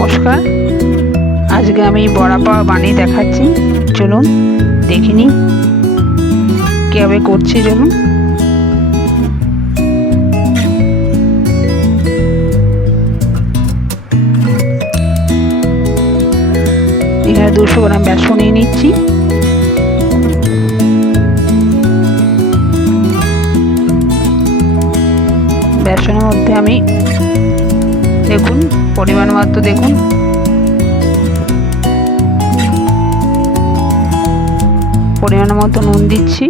নমস্কার। আজকে আমি বড়া পাওয়া বানিয়ে দেখাচ্ছি। চলুন দেখিনি কীভাবে করছি। চলুন। এখানে 200 গ্রাম বেসন নিয়ে নিচ্ছি। বেসনের মধ্যে আমি দেখুন পরিমাণ মতো দেখুন পরিমাণ মতো নুন দিচ্ছি।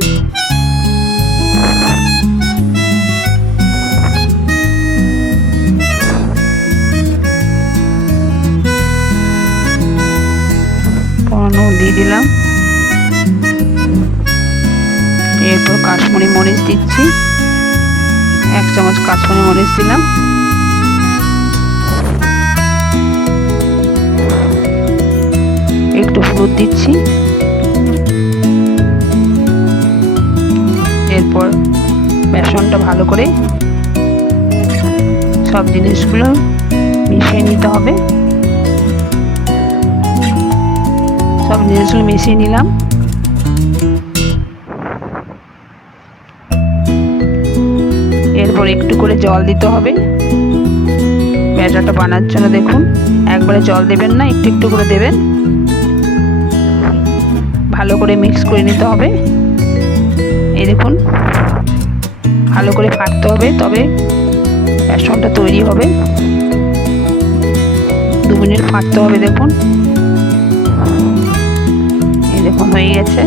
নুন দিয়ে দিলাম। এরপর কাশ্মীরি মরিচ দিচ্ছি, 1 চামচ কাশ্মীরি মরিচ দিলাম। একটু হলুদ দিচ্ছি। এরপর বেসনটা ভালো করে সব জিনিসগুলো মিশিয়ে নিতে হবে। সব জিনিসগুলো মিশিয়ে নিলাম। এরপর একটু করে জল দিতে হবে ব্যাটারটা বানার জন্য। দেখুন একবারে জল দেবেন না, একটু একটু করে দেবেন। ভালো করে মিক্স করে নিতে হবে। এই দেখুন ভালো করে ফাটতে হবে, তবে বেসনটা তৈরি হবে। 2 মিনিট ফাটতে হবে। দেখুন এই দেখুন হয়ে গেছে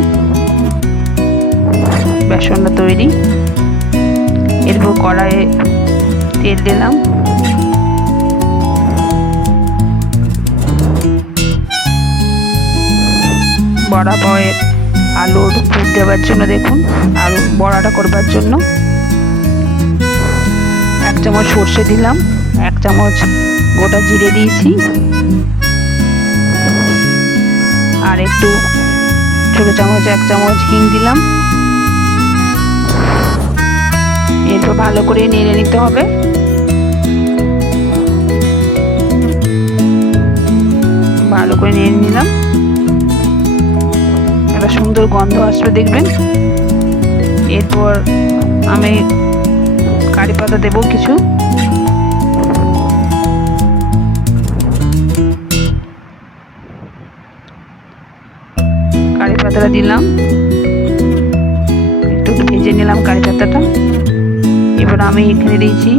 বেসনটা তৈরি। এরপর কড়াইয়ে তেল দিলাম। বড়া পাওয়ে আলুর পুর দেওয়ার জন্য দেখুন, আলু বড়াটা করবার জন্য 1 চামচ সর্ষে দিলাম, 1 চামচ গোটা জিরে দিয়েছি, আর একটু ছোট চামচ 1 চামচ হিং দিলাম। এরপর ভালো করে নেড়ে নিতে হবে। ভালো করে নেড়ে নিলাম। একটা সুন্দর গন্ধ আসবে দেখবেন। এরপর আমি কারি পাতা দেবো কিছু। কারি পাতাটা দিলাম, একটু ভেজে নিলাম কারি পাতাটা। এবার আমি এখানে দিয়েছি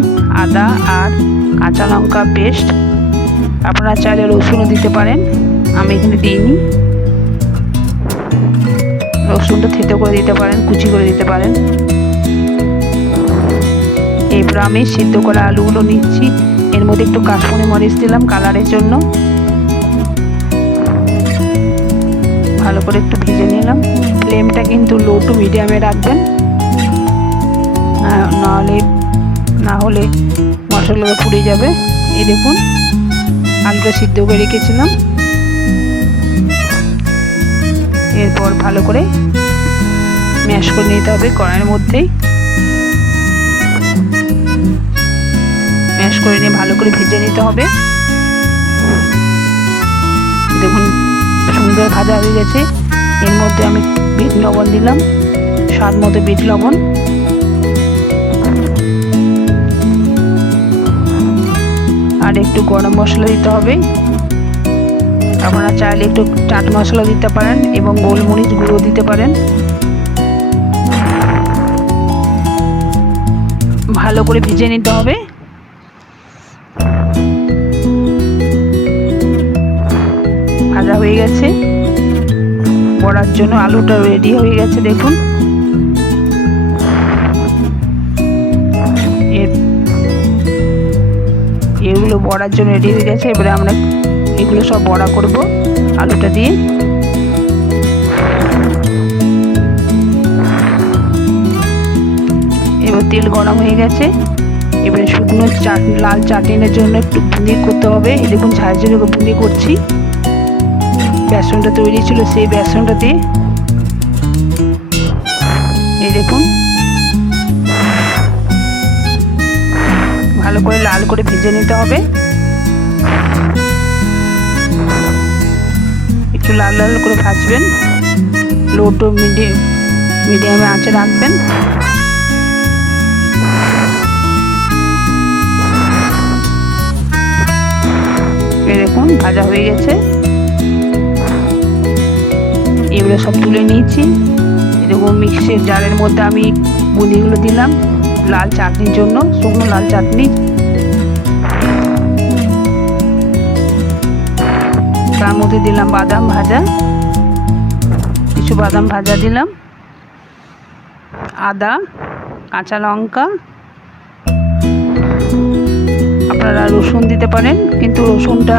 আদা আর কাঁচা লঙ্কা পেস্ট। আপনারা চাইলে রসুনও দিতে পারেন, আমি এখানে দিইনি। রসুনটা থেতো করে দিতে পারেন, কুচি করে দিতে পারেন। এরপর আমি সিদ্ধ করা আলুগুলো নিচ্ছি। এর মধ্যে একটু কাশ্মীরি মরিচ দিলাম কালারের জন্য। ভালো করে একটু ভেজে নিলাম। ফ্লেমটা কিন্তু লো টু মিডিয়ামে রাখবেন, না হলে মশলাটা পুড়ে যাবে। এই দেখুন আলুটা সিদ্ধ করে রেখেছিলাম। এরপর ভালো করে ম্যাশ করে নিতে হবে কড়াইয়ের মধ্যেই। ম্যাশ করে নিয়ে ভালো করে ভেজে নিতে হবে। দেখুন সুন্দর ভাজা হয়ে গেছে। এর মধ্যে আমি বিট লবণ দিলাম, স্বাদ মতো বিট লবণ। আর একটু গরম মশলা দিতে হবে। আপনারা চাইলে একটু চাট মশলা দিতে পারেন এবং গোলমরিচ গুঁড়ো দিতে পারেন। ভালো করে ভেজে নিতে হবে। ভাজা হয়ে গেছে। বড়ার জন্য আলুটা রেডি হয়ে গেছে। দেখুন এগুলো বড়ার জন্য রেডি হয়ে গেছে। এবারে আমরা এগুলো সব বড়া করব আলুটা দিয়ে। এবার তেল গরম হয়ে গেছে। এবারে শুকনো লাল চাটনির জন্য একটু বুঁদি করতে হবে। এই দেখুন ঝাঁঝরে বুঁদি করছি। বেসনটা তৈরি ছিল সেই বেসনটা দিয়ে এই দেখুন ভালো করে লাল করে ভেজে নিতে হবে। একটু লাল লাল করে ভাজবেন, লো টু মিডিয়ামে আঁচে রাখবেন। দেখুন ভাজা হয়ে গেছে। এগুলো সব তুলে নিয়েছি। এরকম মিক্সির জারের মধ্যে আমি বুঁদিগুলো দিলাম লাল চাটনির জন্য, শুকনো লাল চাটনি। তার মধ্যে দিলাম বাদাম ভাজা, কিছু বাদাম ভাজা দিলাম, আদা, কাঁচা লঙ্কা, আপনারা রসুন দিতে পারেন, কিন্তু রসুনটা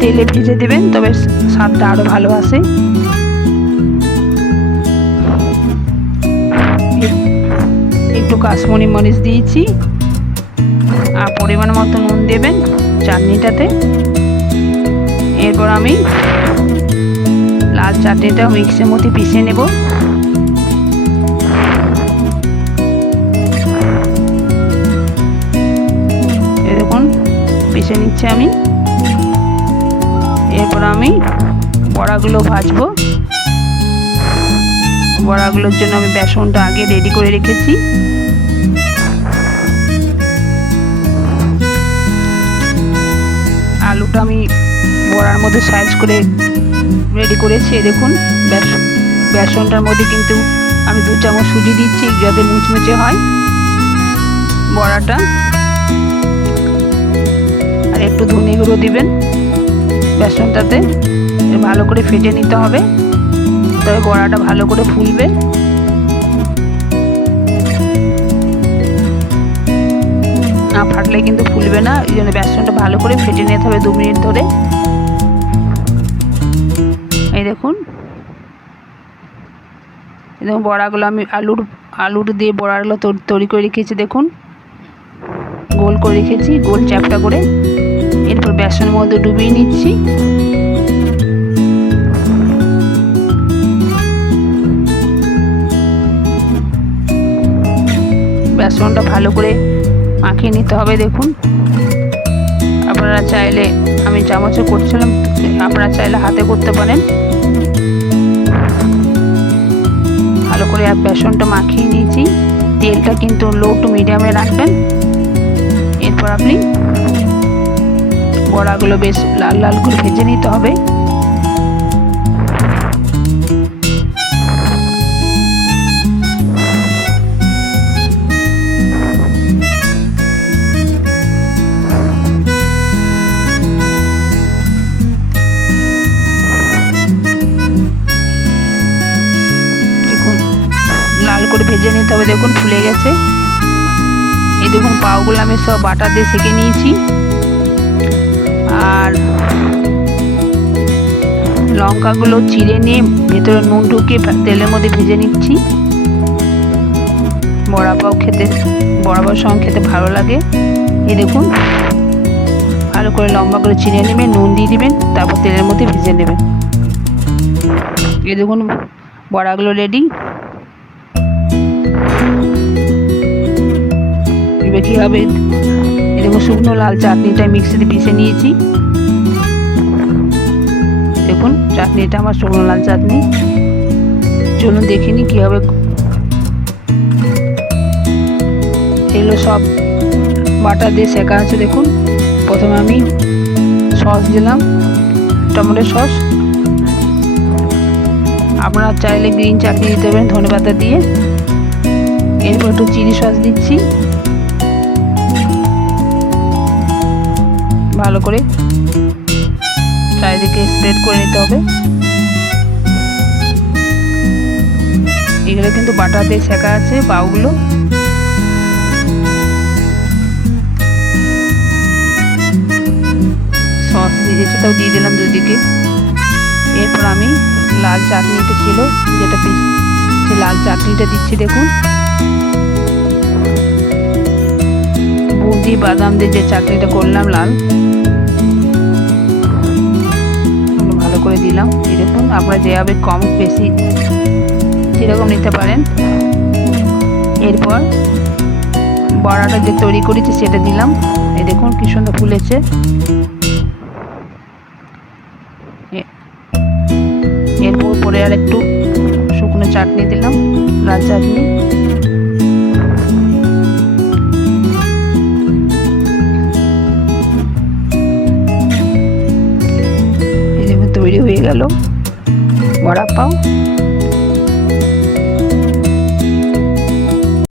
তেলে ভেজে দেবেন, তবে স্বাদটা আরও ভালো আসে। একটু কাশ্মীরি মরিচ দিয়েছি, আর পরিমাণ মতো নুন দেবেন চাটনিটাতে। এরপর আমি লাল চাটনিটা মিক্সির মধ্যে পিষে নেব। এরকম পিষে নিচ্ছি আমি। এরপর আমি বড়াগুলো ভাজবো। বড়াগুলোর জন্য আমি বেসনটা আগে রেডি করে রেখেছি। আলুটা আমি বড়ার মধ্যে সাইজ করে রেডি করেছি। দেখুন বেসনটার মধ্যে কিন্তু আমি 2 চামচ সুজি দিচ্ছি, যাতে মুচমুচে হয় বড়াটা। আর একটু ধনে গুঁড়ো দিবেন বেসনটাতে, ভালো করে ফেটে নিতে হবে, তবে বড়াটা ভালো করে ফুলবে। না ফাটলে কিন্তু ফুলবে না, এই জন্য বেসনটা ভালো করে ফেটে নিতে হবে 2 মিনিট ধরে। এই দেখুন বড়াগুলো আমি আলুর দিয়ে বড়াগুলো তৈরি করে রেখেছি। দেখুন গোল করে রেখেছি, গোল চ্যাপটা করে। এরপর বেসনের মধ্যে ডুবিয়ে নিচ্ছি। বেসনটা ভালো করে মাখিয়ে নিতে হবে। দেখুন আপনারা চাইলে, আমি চামচে করছিলাম, আপনারা চাইলে হাতে করতে পারেন। ভালো করে বেসনটা মাখিয়ে নিয়েছি। তেলটা কিন্তু লো টু মিডিয়ামে রাখবেন। এরপর আপনি বড়াগুলো বেশ লাল লাল করে ভেজে নিতে হবে। লাল করে ভেজে নিতে হবে। দেখুন ফুলে গেছে। এই দেখুন পাউগুলো আমি সব বাটা দিয়ে সেঁকে নিয়েছি। আর লঙ্কাগুলো চিড়ে নিয়ে ভেতরে নুন ঢুকিয়ে তেলের মধ্যে ভেজে নিচ্ছি। বড়া পাউর সঙ্গে খেতে ভালো লাগে। এই দেখুন ভালো করে লম্বা করে চিড়ে নেবেন, নুন দিয়ে দিবেন, তারপর তেলের মধ্যে ভেজে নেবেন। এই দেখুন বড়াগুলো রেডি। এবার কী হবে, এই দেখুন শুকনো লাল চাটনিটা মিক্সিতে পিষে নিয়েছি। দেখুন চাটনিটা আমার শুকনো লাল চাটনি। চলুন দেখিনি কী হবে। এগুলো সব বাটা দিয়ে সেঁকা আছে। দেখুন প্রথমে আমি সস দিলাম, টমেটো সস। আপনারা চাইলে গ্রিন চাটনি দিতে পারেন ধনেপাতা দিয়ে। এরপর একটু চিলি সস দিচ্ছি। ভালো করে চারিদিকে স্প্রেড করে নিতে হবে। এগুলো কিন্তু বাটা দিয়ে সেঁকা আছে পাউগুলো। সস দিয়েছে, তাও দিয়ে দিলাম দুদিকে। এরপর আমি লাল চাটনিটা ছিল, যেটা সে লাল চাটনিটা দিচ্ছি। দেখুন বুঁদি বাদাম দিয়ে যে চাটনিটা করলাম লাল, ভালো করে দিলাম। এই দেখুন আপনারা যেভাবে কম বেশি সেরকম নিতে পারেন। এরপর বড়াটা যে তৈরি করেছি সেটা দিলাম। এই দেখুন কি সুন্দর ফুলেছে। আর একটু শুকনো চাটনি দিলাম, লাল চাটনি। তৈরি হয়ে গেল বড়া পাও।